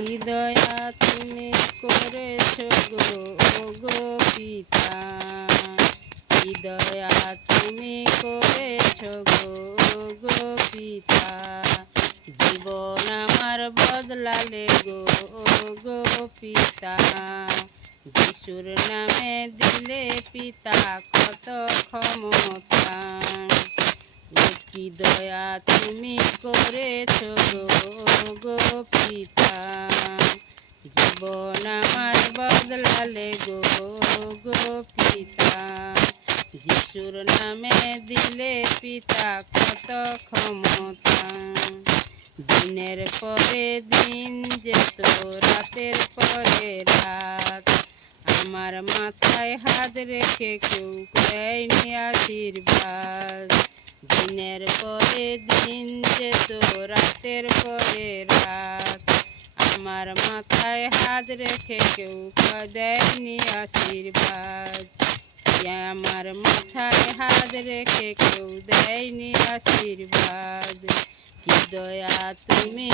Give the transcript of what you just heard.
কি দয়া তুমি করেছ গো গো পিতা, কি দয়া তুমি করেছ গো গো পিতা, জীবন আমার বদলালে গো গো পিতা, যিশুর নামে দিলে পিতা কত ক্ষমতা। কি দয়া তুমি করেছ গো গো পিতা, জীবন আমার বদলালে গো গো পিতা, যিশুর নামে দিলে পিতা কত ক্ষমতা। দিনের পরে দিন যেত রাতের পরে রাত, আমার মাথায় হাত রেখে কেউ দেয়নি আশীর্বাদ। দিনের পরে দিন যেত রাতের পরে রাত, আমার মাথায় হাত রেখে কেউ দেয়নি আশীর্বাদ। আমার মাথায় হাত রেখে কেউ দেয়নি আশীর্বাদ। কি দয়া তুমি